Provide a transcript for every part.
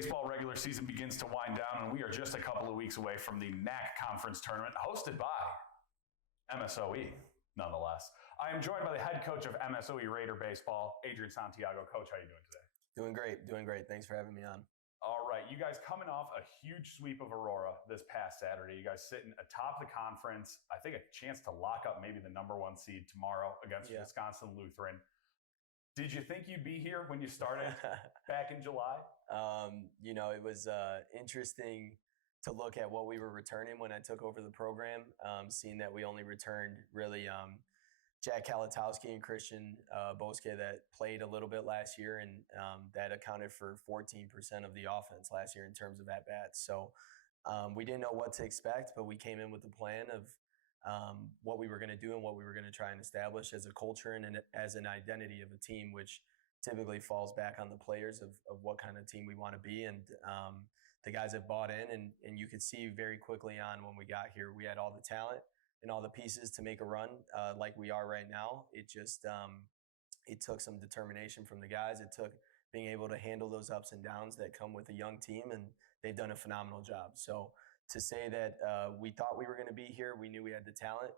Baseball regular season begins to wind down, and we are just a couple of weeks away from the NAC Conference Tournament hosted by MSOE, nonetheless. I am joined by the head coach of MSOE Raider Baseball, Adrian Santiago. Coach, how are you doing today? Doing great. Thanks for having me on. All right, you guys coming off a huge sweep of Aurora this past Saturday. You guys sitting atop the conference. I think a chance to lock up maybe the number one seed tomorrow against Wisconsin Lutheran. Did you think you'd be here when you started back in July? It was interesting to look at what we were returning when I took over the program, seeing that we only returned really Jack Kalatowski and Christian Boske that played a little bit last year, and that accounted for 14% of the offense last year in terms of at-bats. So we didn't know what to expect, but we came in with a plan of what we were going to do and what we were going to try and establish as a culture and as an identity of a team, which typically falls back on the players of what kind of team we want to be. And the guys have bought in, and you could see very quickly on when we got here, we had all the talent and all the pieces to make a run like we are right now. It just it took some determination from the guys. It took being able to handle those ups and downs that come with a young team, and they've done a phenomenal job. So to say that we thought we were going to be here, we knew we had the talent,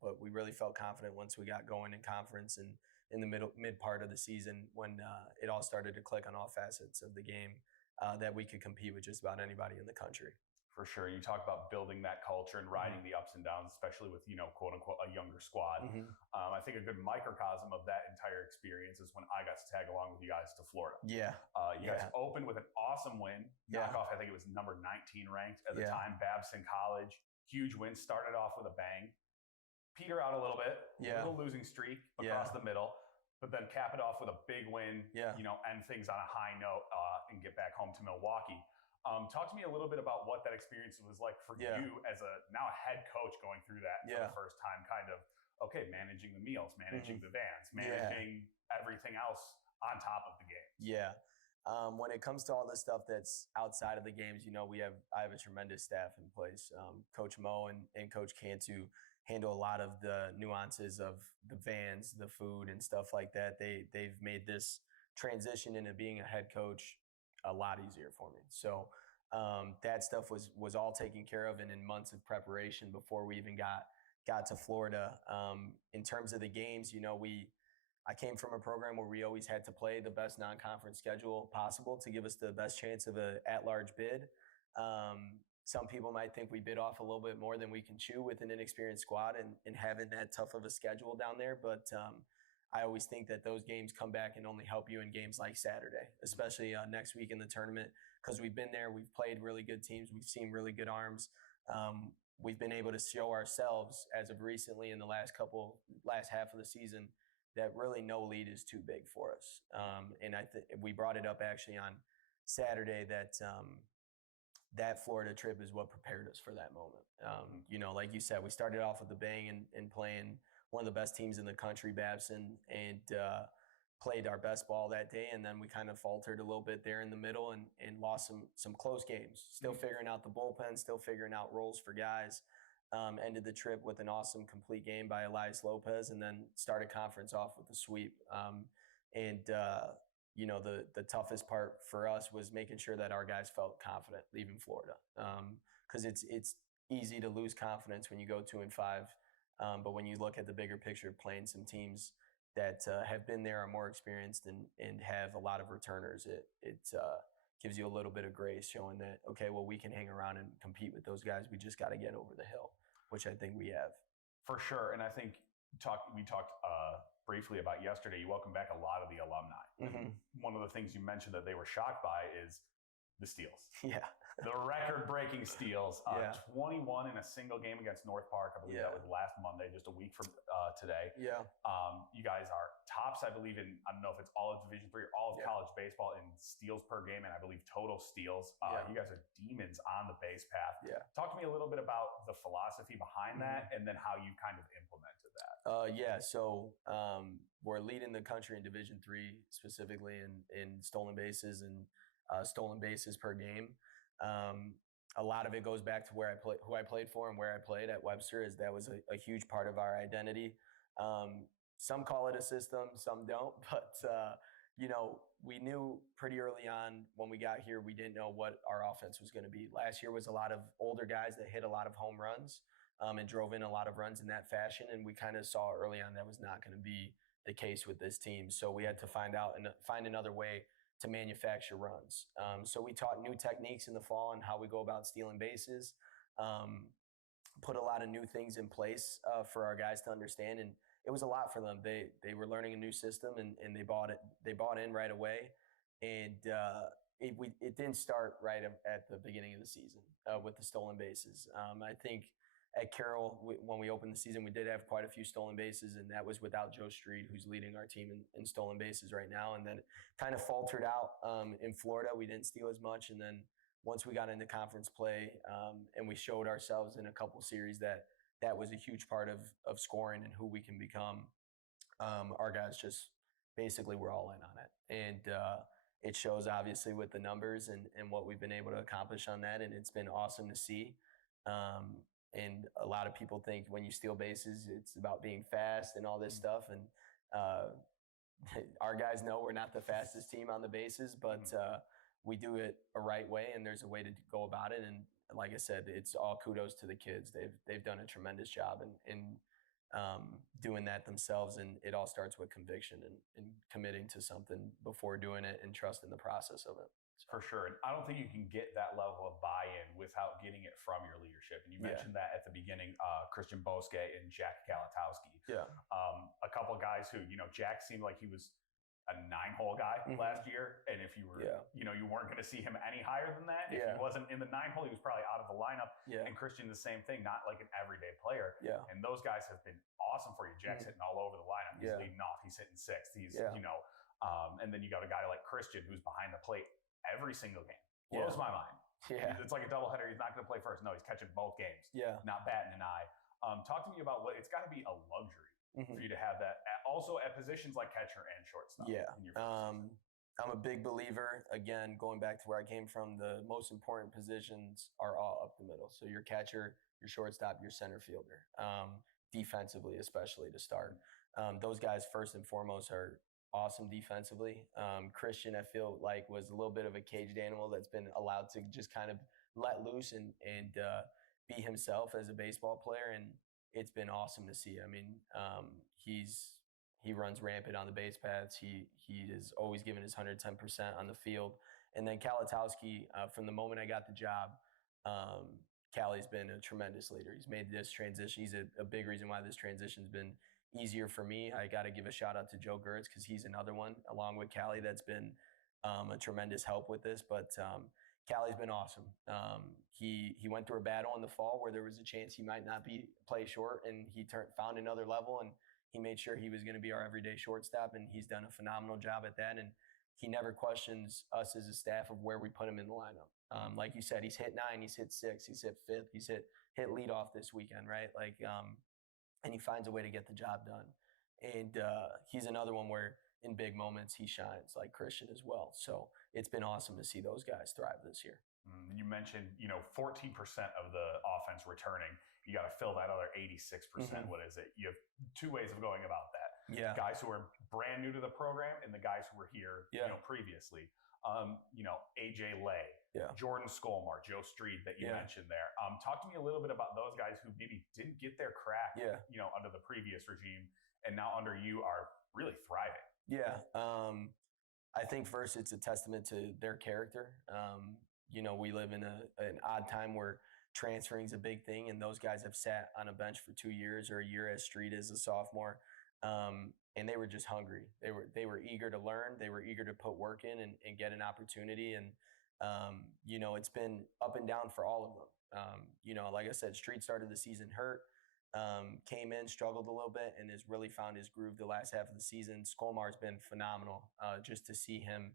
but we really felt confident once we got going in conference and in the mid part of the season when it all started to click on all facets of the game that we could compete with just about anybody in the country. For sure. You talk about building that culture and riding the ups and downs, especially with, quote unquote, a younger squad. I think a good microcosm of that entire experience is when I got to tag along with you guys to Florida. Yeah. You guys opened with an awesome win. Knockoff, I think it was number 19 ranked at the time, Babson College. Huge win. Started off with a bang. Peter out a little bit. A little losing streak across the middle. But then cap it off with a big win, end things on a high note and get back home to Milwaukee. Talk to me a little bit about what that experience was like for you as a head coach going through that for the first time, kind of, managing the meals, managing the vans, managing everything else on top of the games. Yeah. When it comes to all the stuff that's outside of the games, I have a tremendous staff in place. Coach Mo and Coach Cantu handle a lot of the nuances of the vans, the food and stuff like that. They've made this transition into being a head coach a lot easier for me. So that stuff was all taken care of and in months of preparation before we even got to Florida. In terms of the games, I came from a program where we always had to play the best non-conference schedule possible to give us the best chance of an at-large bid. Some people might think we bid off a little bit more than we can chew with an inexperienced squad and having that tough of a schedule down there. But I always think that those games come back and only help you in games like Saturday, especially next week in the tournament, because we've been there, we've played really good teams, we've seen really good arms. We've been able to show ourselves as of recently in the last half of the season that really no lead is too big for us. And we brought it up actually on Saturday that that Florida trip is what prepared us for that moment. Like you said, we started off with a bang and playing one of the best teams in the country, Babson, and played our best ball that day. And then we kind of faltered a little bit there in the middle and lost some close games. Still figuring out the bullpen, still figuring out roles for guys. Ended the trip with an awesome complete game by Elias Lopez, and then started conference off with a sweep. The toughest part for us was making sure that our guys felt confident leaving Florida. Because it's easy to lose confidence when you go 2-5. But when you look at the bigger picture, playing some teams that have been there, are more experienced, and have a lot of returners, it gives you a little bit of grace, showing that, we can hang around and compete with those guys. We just got to get over the hill, which I think we have. For sure. And I think we talked briefly about yesterday. You welcome back a lot of the alumni. One of the things you mentioned that they were shocked by is the steals. Yeah. The record-breaking steals. 21 in a single game against North Park. I believe that was last Monday, just a week from today. Yeah. You guys are tops, I believe, in, I don't know if it's all of Division III or all of college baseball in steals per game, and I believe total steals. You guys are demons on the base path. Yeah. Talk to me a little bit about the philosophy behind that, and then how you kind of implemented that. So we're leading the country in Division III, specifically in stolen bases and stolen bases per game. A lot of it goes back to who I played for and where I played at Webster, as that was a huge part of our identity. Some call it a system, some don't, but we knew pretty early on when we got here, we didn't know what our offense was going to be. Last year was a lot of older guys that hit a lot of home runs and drove in a lot of runs in that fashion. And we kind of saw early on that was not going to be the case with this team. So we had to find another way to manufacture runs. So we taught new techniques in the fall and how we go about stealing bases, put a lot of new things in place for our guys to understand. And it was a lot for them. They were learning a new system and they bought in right away. And it didn't start right at the beginning of the season with the stolen bases. I think at Carroll, when we opened the season, we did have quite a few stolen bases, and that was without Joe Street, who's leading our team in stolen bases right now. And then it kind of faltered out in Florida. We didn't steal as much. And then once we got into conference play and we showed ourselves in a couple series that was a huge part of scoring and who we can become, our guys just basically were all in on it. And it shows obviously with the numbers and what we've been able to accomplish on that. And it's been awesome to see. And a lot of people think when you steal bases, it's about being fast and all this stuff. And our guys know we're not the fastest team on the bases, but we do it a right way, and there's a way to go about it. And like I said, it's all kudos to the kids. They've done a tremendous job in doing that themselves, and it all starts with conviction and committing to something before doing it and trusting the process of it. For sure. And I don't think you can get that level of buy-in without getting it from your leadership. And you mentioned that at the beginning, Christian Bosque and Jack Kalatowski. Yeah. A couple of guys who, Jack seemed like he was a 9-hole guy last year. And if you were, you weren't going to see him any higher than that. If he wasn't in the 9-hole, he was probably out of the lineup. Yeah. And Christian, the same thing, not like an everyday player. Yeah. And those guys have been awesome for you. Jack's hitting all over the lineup. He's leading off. He's hitting sixth. He's, and then you got a guy like Christian who's behind the plate every single game. Blows my mind. Yeah. It's like a doubleheader. He's not going to play first. No, he's catching both games. Yeah. Not batting an eye. Talk to me about it's got to be a luxury for you to have that. Also at positions like catcher and shortstop. Yeah. I'm a big believer, again, going back to where I came from, the most important positions are all up the middle. So your catcher, your shortstop, your center fielder, defensively, especially to start. Those guys, first and foremost, are awesome defensively. Christian, I feel like, was a little bit of a caged animal that's been allowed to just kind of let loose and be himself as a baseball player, and it's been awesome to see. I mean, he runs rampant on the base paths. He is always giving his 110% on the field. And then Kalatowski, from the moment I got the job, Callie's been a tremendous leader. He's made this transition. He's a big reason why this transition's been easier for me. I got to give a shout out to Joe Gertz because he's another one, along with Callie, that's been a tremendous help with this. But Callie's been awesome. He went through a battle in the fall where there was a chance he might not play short, and he found another level, and he made sure he was going to be our everyday shortstop, and he's done a phenomenal job at that. And he never questions us as a staff of where we put him in the lineup. Like you said, he's hit 9, he's hit 6, he's hit 5th, he's hit leadoff this weekend, right? And he finds a way to get the job done. And he's another one where in big moments he shines, like Christian as well. So it's been awesome to see those guys thrive this year. You mentioned, 14% of the offense returning. You got to fill that other 86%. What is it? You have two ways of going about that. Yeah. Guys who are brand new to the program and the guys who were here, previously. AJ Lay, Jordan Skolmar, Joe Street that you mentioned there. Talk to me a little bit about those guys who maybe didn't get their crack, under the previous regime, and now under you are really thriving. Yeah. I think first it's a testament to their character. We live in an odd time where transferring is a big thing, and those guys have sat on a bench for 2 years or a year as Street is a sophomore. And they were just hungry. They were eager to learn. They were eager to put work in and get an opportunity. And, it's been up and down for all of them. Like I said, Street started the season hurt, came in, struggled a little bit, and has really found his groove the last half of the season. Skolmar's been phenomenal just to see him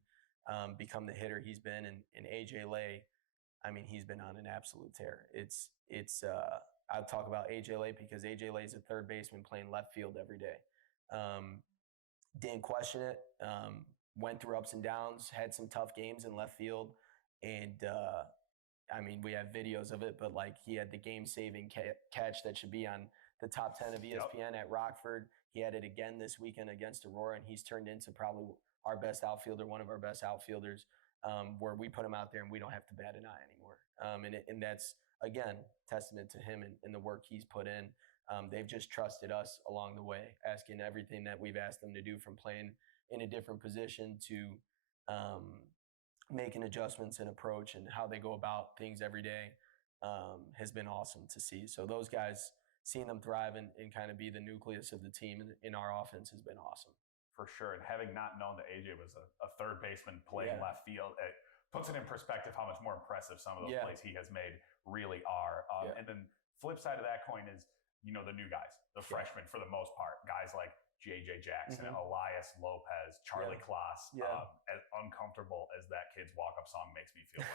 become the hitter he's been. And AJ Lay, I mean, he's been on an absolute tear. I'll talk about AJ Lay because AJ Lay is a third baseman playing left field every day. Didn't question it. Went through ups and downs, had some tough games in left field. And, we have videos of it, but he had the game-saving catch that should be on the top 10 of ESPN at Rockford. He had it again this weekend against Aurora, and he's turned into probably our best outfielder, one of our best outfielders, where we put him out there and we don't have to bat an eye anymore. And that's, again, testament to him and the work he's put in. They've just trusted us along the way, asking everything that we've asked them to do, from playing in a different position to making adjustments in approach and how they go about things every day, has been awesome to see. So those guys, seeing them thrive and kind of be the nucleus of the team in our offense has been awesome. For sure. And having not known that AJ was a third baseman playing left field, it puts it in perspective how much more impressive some of those plays he has made really are. And then flip side of that coin is, the new guys, the freshmen for the most part, guys like J.J. Jackson, Elias Lopez, Charlie Kloss. As uncomfortable as that kid's walk-up song makes me feel.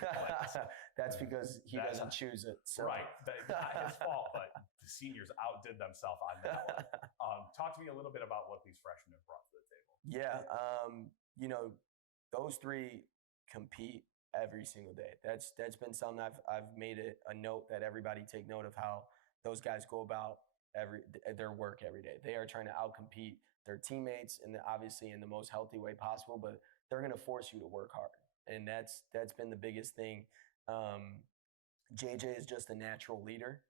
That's because he doesn't choose it. So. Right. That's not his fault, but the seniors outdid themselves on that one. Talk to me a little bit about what these freshmen have brought to the table. Yeah. Those three compete every single day. That's been something I've made it a note that everybody take note of how those guys go about their work every day. They are trying to outcompete their teammates, and obviously in the most healthy way possible, but they're going to force you to work hard. And that's been the biggest thing. JJ is just a natural leader.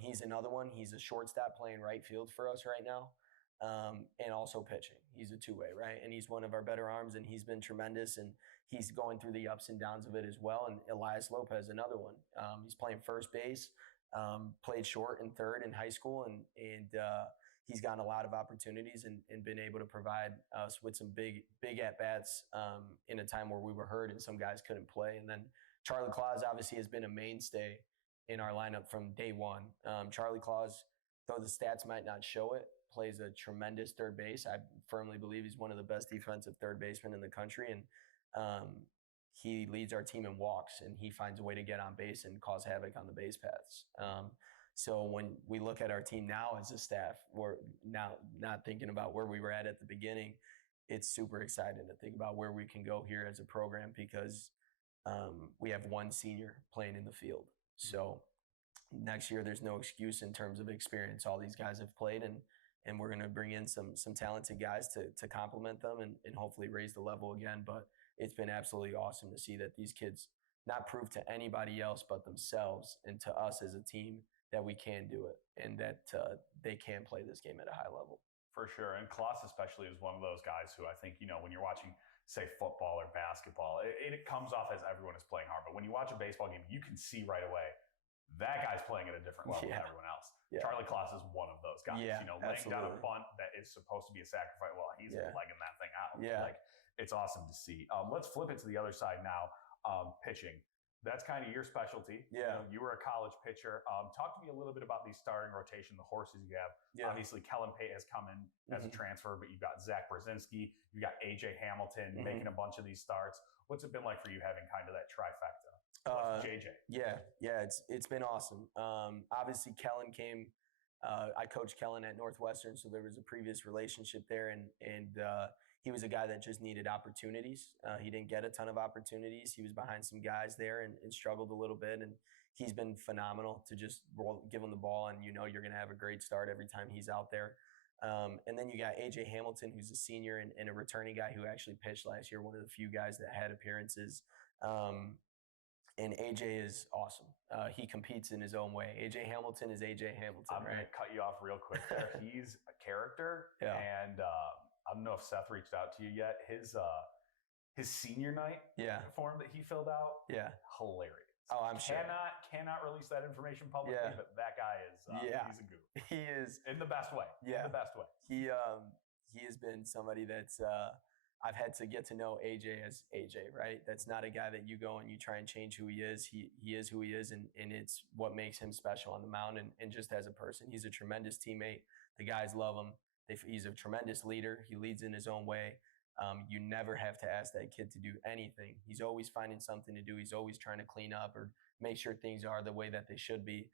He's another one. He's a shortstop playing right field for us right now. And also pitching. He's a two-way, right? And he's one of our better arms, and he's been tremendous, and he's going through the ups and downs of it as well. And Elias Lopez, another one. He's playing first base, played short and third in high school, and he's gotten a lot of opportunities and been able to provide us with some big at-bats in a time where we were hurt and some guys couldn't play. And then Charlie Kloss obviously has been a mainstay in our lineup from day one. Charlie Kloss, though the stats might not show it, plays a tremendous third base. I firmly believe he's one of the best defensive third basemen in the country. And he leads our team in walks, and he finds a way to get on base and cause havoc on the base paths. So when we look at our team now as a staff, we're now not thinking about where we were at the beginning. It's super exciting to think about where we can go here as a program, because we have one senior playing in the field. So next year, there's no excuse in terms of experience. All these guys have played, and we're going to bring in some talented guys to complement them and hopefully raise the level again. But it's been absolutely awesome to see that these kids not prove to anybody else but themselves and to us as a team that we can do it, and that they can play this game at a high level. For sure. And Kloss especially is one of those guys who I think, when you're watching, say, football or basketball, it comes off as everyone is playing hard. But when you watch a baseball game, you can see right away that guy's playing at a different level than everyone else. Yeah. Charlie Kloss is one of those guys. Yeah, laying down a bunt that is supposed to be a sacrifice. Well, he's legging that thing out. Yeah. It's awesome to see. Let's flip it to the other side now. Pitching. That's kind of your specialty. Yeah. You were a college pitcher. Talk to me a little bit about these starting rotation, the horses you have. Yeah. Obviously, Kellen Pate has come in as a transfer, but you've got Zach Brzezinski, you've got AJ Hamilton making a bunch of these starts. What's it been like for you having kind of that trifecta? JJ. Yeah, it's been awesome. Obviously, Kellen came. I coached Kellen at Northwestern, so there was a previous relationship there, and he was a guy that just needed opportunities. He didn't get a ton of opportunities. He was behind some guys there and struggled a little bit, and he's been phenomenal to just give him the ball, and you're going to have a great start every time he's out there. And then you got AJ Hamilton, who's a senior and a returning guy who actually pitched last year, one of the few guys that had appearances. And AJ is awesome. He competes in his own way. AJ Hamilton is AJ Hamilton. I'm going to cut you off real quick there. He's a character. Yeah. And I don't know if Seth reached out to you yet. His senior night form that he filled out, hilarious. Oh, I'm sure. Cannot release that information publicly, but that guy is he's a goof. He is. In the best way. Yeah. In the best way. He has been somebody that's I've had to get to know AJ as AJ, right? That's not a guy that you go and you try and change who he is. He is who he is, and it's what makes him special on the mound and just as a person. He's a tremendous teammate. The guys love him. He's a tremendous leader. He leads in his own way. You never have to ask that kid to do anything. He's always finding something to do. He's always trying to clean up or make sure things are the way that they should be.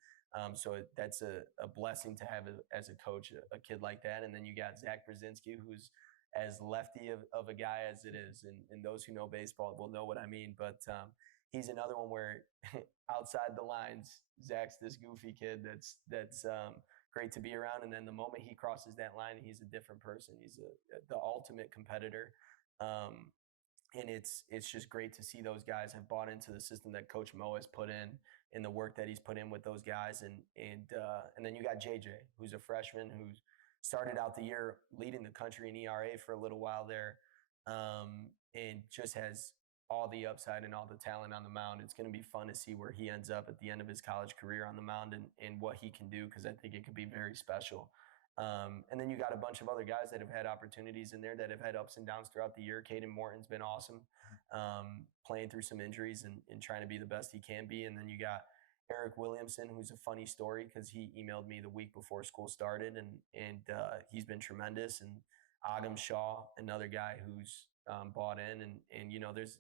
So that's a blessing to have as a coach, a kid like that. And then you got Zach Brzezinski, who's as lefty of a guy as it is. And those who know baseball will know what I mean. But he's another one where outside the lines, Zach's this goofy kid that's great to be around. And then the moment he crosses that line, he's a different person. He's the ultimate competitor. And it's just great to see those guys have bought into the system that Coach Mo has put in the work that he's put in with those guys. And then you got JJ, who's a freshman who's started out the year leading the country in ERA for a little while there, and just has all the upside and all the talent on the mound. It's going to be fun to see where he ends up at the end of his college career on the mound and what he can do, because I think it could be very special. And then you got a bunch of other guys that have had opportunities in there that have had ups and downs throughout the year. Caden Morton's been awesome, playing through some injuries and trying to be the best he can be. And then you got Eric Williamson, who's a funny story because he emailed me the week before school started, and he's been tremendous. And Agam Shaw, another guy who's bought in, and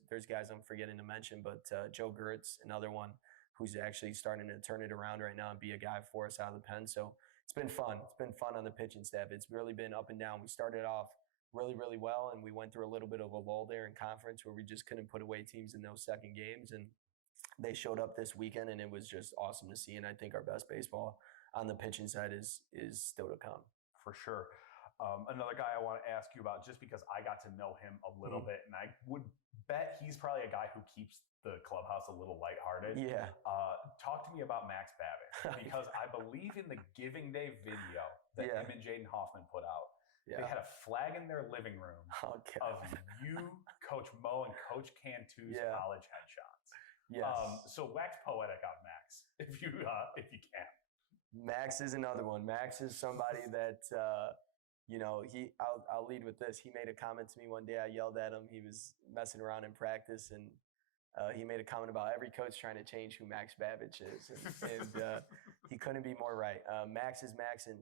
there's guys I'm forgetting to mention, but Joe Gertz, another one who's actually starting to turn it around right now and be a guy for us out of the pen. So it's been fun. It's been fun on the pitching staff. It's really been up and down. We started off really, really well, and we went through a little bit of a lull there in conference where we just couldn't put away teams in those second games, and they showed up this weekend, and it was just awesome to see. And I think our best baseball on the pitching side is still to come. For sure. Another guy I want to ask you about, just because I got to know him a little bit, and I would bet he's probably a guy who keeps the clubhouse a little lighthearted. Yeah. Talk to me about Max Babbitt, because I believe in the Giving Day video that him and Jaden Hoffman put out, they had a flag in their living room of you, Coach Mo, and Coach Cantu's college headshots. Yes. So wax poetic on Max, if you can. Max is another one. Max is somebody that I'll lead with this. He made a comment to me one day. I yelled at him. He was messing around in practice, and he made a comment about every coach trying to change who Max Babbage is, and he couldn't be more right. Max is Max, and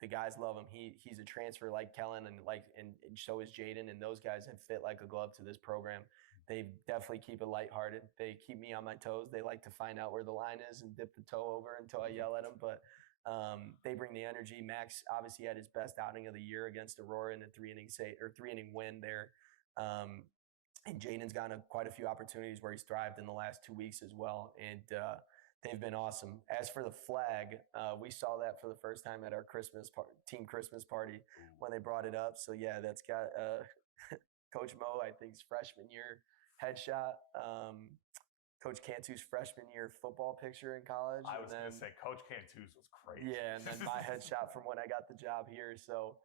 the guys love him. He's a transfer like Kellen, and so is Jaden, and those guys have fit like a glove to this program. They definitely keep it lighthearted. They keep me on my toes. They like to find out where the line is and dip the toe over until I yell at them. But they bring the energy. Max obviously had his best outing of the year against Aurora in a 3-inning win there. And Jaden's gotten quite a few opportunities where he's thrived in the last 2 weeks as well. And they've been awesome. As for the flag, we saw that for the first time at our team Christmas party when they brought it up. So yeah, that's got Coach Mo, I think's freshman year headshot. Coach Cantu's freshman year football picture in college. I was going to say Coach Cantu's was crazy. Yeah, and then my headshot from when I got the job here. So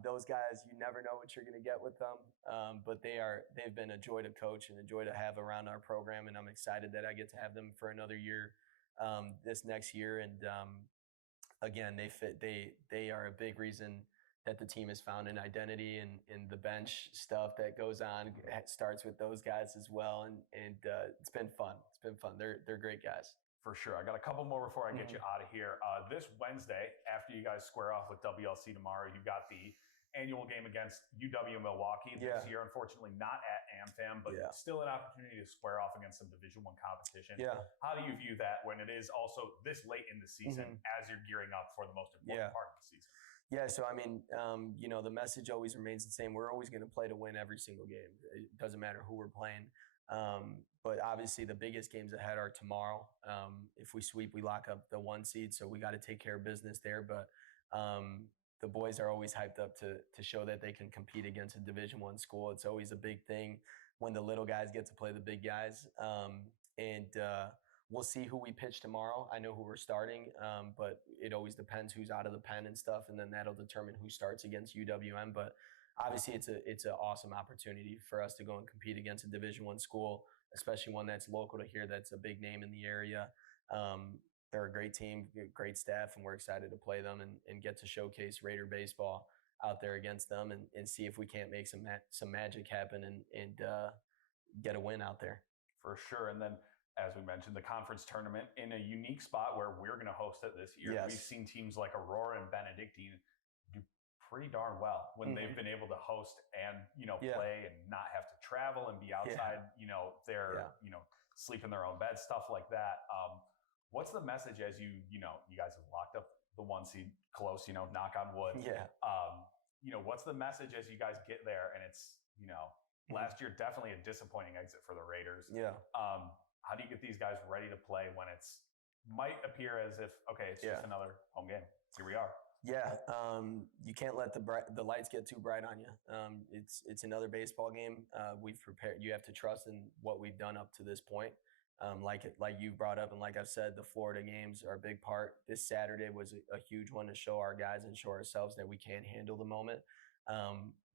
those guys, you never know what you're going to get with them, but they've been a joy to coach and a joy to have around our program, and I'm excited that I get to have them for another year this next year. And again, they are a big reason that the team has found an identity, and the bench stuff that goes on starts with those guys as well. And it's been fun. It's been fun. They're great guys. For sure. I got a couple more before I get you out of here. This Wednesday, after you guys square off with WLC tomorrow, you've got the annual game against UW-Milwaukee this year. Unfortunately, not at AmFam, but still an opportunity to square off against some Division I competition. Yeah. How do you view that when it is also this late in the season as you're gearing up for the most important part of the season? Yeah, so I mean, the message always remains the same. We're always going to play to win every single game. It doesn't matter who we're playing. But obviously the biggest games ahead are tomorrow. If we sweep, we lock up the 1 seed, so we got to take care of business there. But the boys are always hyped up to show that they can compete against a Division I school. It's always a big thing when the little guys get to play the big guys. We'll see who we pitch tomorrow. I know who we're starting, but it always depends who's out of the pen and stuff, and then that'll determine who starts against UWM. But obviously, it's an awesome opportunity for us to go and compete against a Division I school, especially one that's local to here, that's a big name in the area. They're a great team, great staff, and we're excited to play them and get to showcase Raider baseball out there against them and see if we can't make some magic happen and get a win out there. For sure. And then, as we mentioned, the conference tournament in a unique spot where we're going to host it this year. Yes. We've seen teams like Aurora and Benedictine do pretty darn well when they've been able to host and, play and not have to travel and be outside, sleep in their own bed, stuff like that. What's the message as you guys have locked up the 1 seed close, knock on wood. Yeah. What's the message as you guys get there? And it's, last year, definitely a disappointing exit for the Raiders. Yeah. How do you get these guys ready to play when it's, might appear as if, okay, it's just another home game. Here we are. Yeah, you can't let the lights get too bright on you. It's another baseball game. We've prepared. You have to trust in what we've done up to this point. Like you brought up, and like I've said, the Florida games are a big part. This Saturday was a huge one to show our guys and show ourselves that we can handle the moment.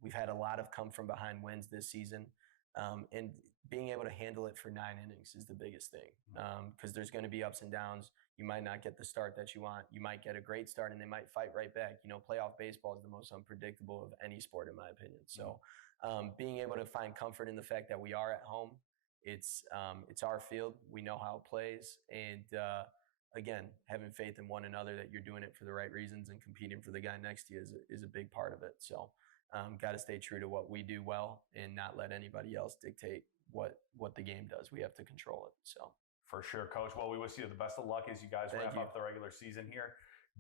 We've had a lot of come from behind wins this season, and being able to handle it for 9 innings is the biggest thing. Because there's going to be ups and downs. You might not get the start that you want. You might get a great start, and they might fight right back. Playoff baseball is the most unpredictable of any sport, in my opinion. So, being able to find comfort in the fact that we are at home, it's our field. We know how it plays, and again, having faith in one another that you're doing it for the right reasons and competing for the guy next to you is a big part of it. So, got to stay true to what we do well and not let anybody else dictate what the game does. We have to control it. So. For sure, Coach. Well, we wish you the best of luck as you guys wrap up the regular season here.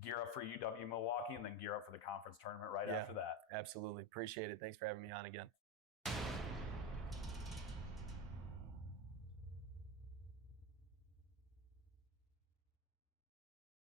Gear up for UW-Milwaukee and then gear up for the conference tournament right after that. Absolutely. Appreciate it. Thanks for having me on again.